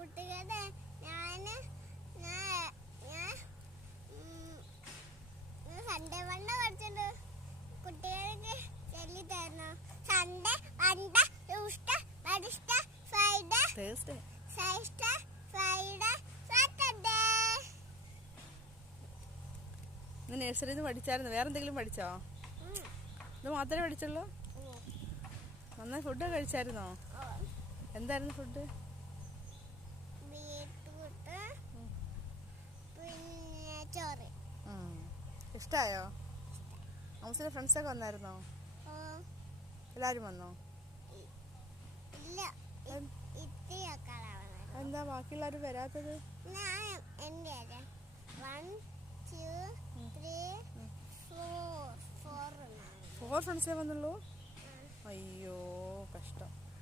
കുട്ടികളുടെ ഞാൻ സൺഡേ വണ്ട പഠിച്ചിട്ടുണ്ട്. കുട്ടികൾക്ക് ചൊല്ലി തരുന്നു. Sunday Monday Tuesday Wednesday Friday Thursday Friday Saturday. നഴ്സറിയിൽ നിന്ന് പഠിച്ചായിരുന്നു? വേറെ എന്തെങ്കിലും പഠിച്ചോ? ഇത് മാത്രമേ പഠിച്ചുള്ളൂ? നന്നായി ഫുഡ് കഴിച്ചായിരുന്നോ? എന്തായിരുന്നു ഫുഡ്? ബീറ്റ്റൂട്ട് പിന്നെ ചോറ്. ഇഷ്ടായോ? അമ്മൂസിന്റെ ഫ്രണ്ട്സൊക്കെ വന്നായിരുന്നോ? എല്ലാരും വന്നോ? ഇല്ല, എന്താ ബാക്കിയുള്ളവരും വരാത്തത്? ഫോർ ഫ്രണ്ട്സേ വന്നുള്ളൂ? അയ്യോ,